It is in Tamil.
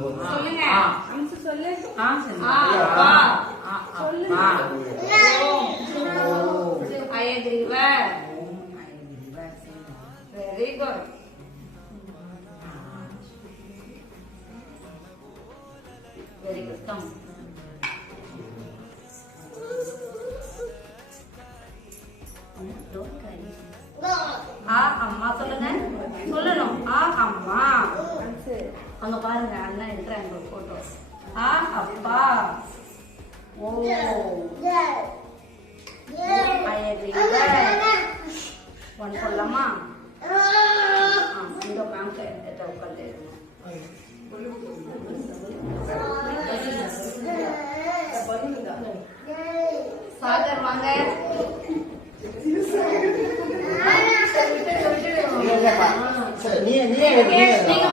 சொல்லுங்க. அம்சு சொல்லு. அப்பா. சொல்லு. ஐயகிரிவ. Very good. Very good. Come. அம்மா சொல்லுங்க. சொல்லணும். அம்மா. அங்க பாருங்க அண்ணன் எடுக்கிறாங்க போட்டோ. அப்பா. ஓ ஒன் சொல்லலாமா? இங்க மேம் உட்காந்து